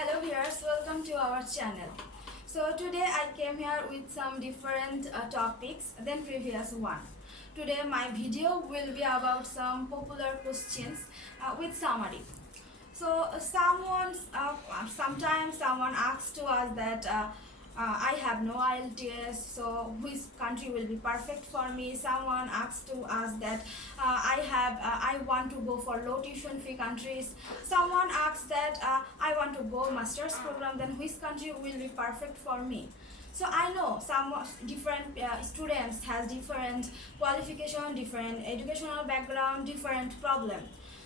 Hello viewers, welcome to our channel. So today I came here with some different topics than previous one. Today my video will be about some popular questions with summary. So sometimes someone asks to us that I have no IELTS, so which country will be perfect for me? Someone asks to us that I want to go for low tuition fee countries. Someone asks that I want to go master's program, then which country will be perfect for me? So I know some different students has different qualification, different educational background, different problem.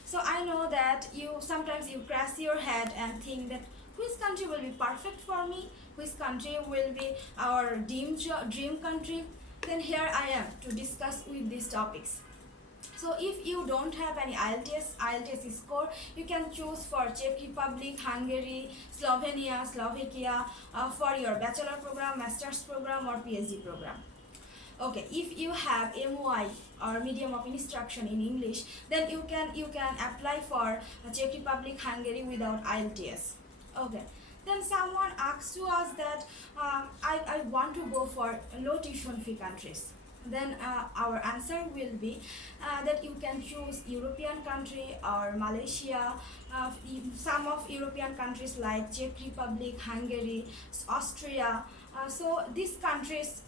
So I know that sometimes you crash your head and think that which country will be perfect for me, which country will be our dream country. Then here I am to discuss with these topics. So if you don't have any IELTS score, you can choose for Czech Republic, Hungary, Slovenia, Slovakia for your bachelor program, master's program or PhD program. Okay, if you have MOI or medium of instruction in English, then you can apply for Czech Republic, Hungary without IELTS. Okay, then someone asks to us that I want to go for low tuition fee countries. Then our answer will be that you can choose European country or Malaysia, some of European countries like Czech Republic, Hungary, Austria. So these countries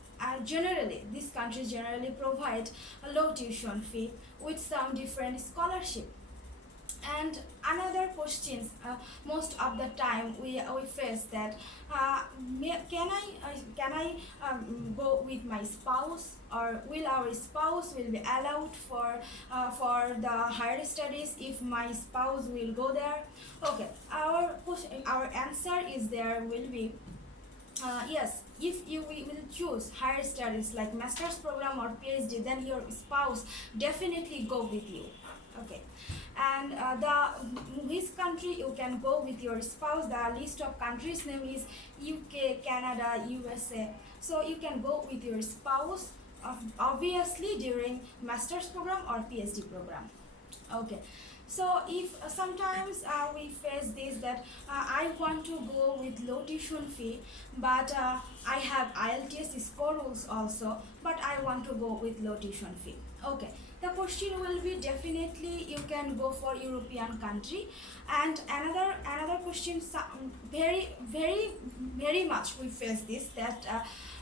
generally provide a low tuition fee with some different scholarship. And another questions most of the time we face that can I go with my spouse, or will our spouse will be allowed for the higher studies if my spouse will go there? Okay, our answer is there will be yes, if you will choose higher studies like master's program or PhD, then your spouse definitely go with you. Okay, and which country you can go with your spouse? The list of countries name is UK, Canada, USA. So you can go with your spouse, obviously during master's program or PhD program. Okay, so if sometimes we face this that I want to go with low tuition fee, but I have IELTS score rules also, but I want to go with low tuition fee. Okay, the question will be definitely you can go for European country. And another question, very much we face this that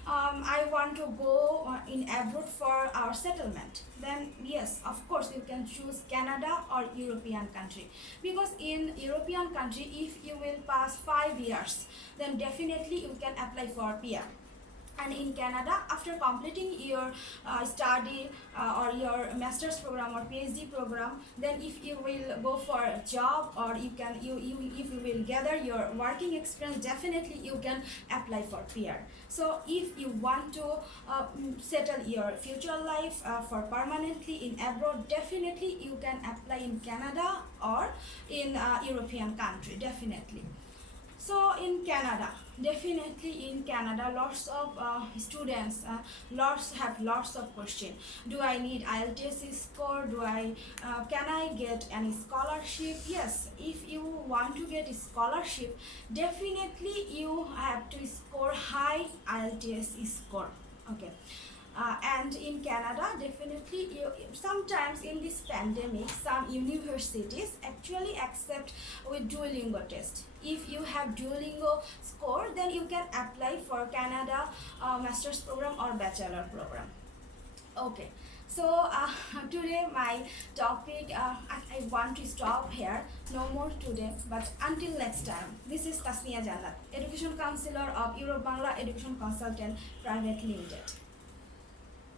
I want to go in abroad for our settlement. Then yes, of course you can choose Canada or European country, because in European country if you will pass 5 years, then definitely you can apply for PR. And in Canada, after completing your study or your master's program or PhD program, then if you will go for a job, or if you will gather your working experience, definitely you can apply for PR. So if you want to settle your future life for permanently in abroad, definitely you can apply in Canada or in European country, definitely. So in Canada, definitely in Canada, lots of students have lots of questions. Do I need IELTS score? Can I get any scholarship? Yes, if you want to get a scholarship, definitely you have to score high IELTS score. Okay. And in Canada, definitely sometimes in this pandemic, some universities actually accept with Duolingo test. If you have Duolingo score, then you can apply for Canada master's program or bachelor program. Okay, so today my topic, I want to stop here. No more today, but until next time. This is Tasnia Jannat, Education Counselor of Eurobangla Education Consultant Private Limited.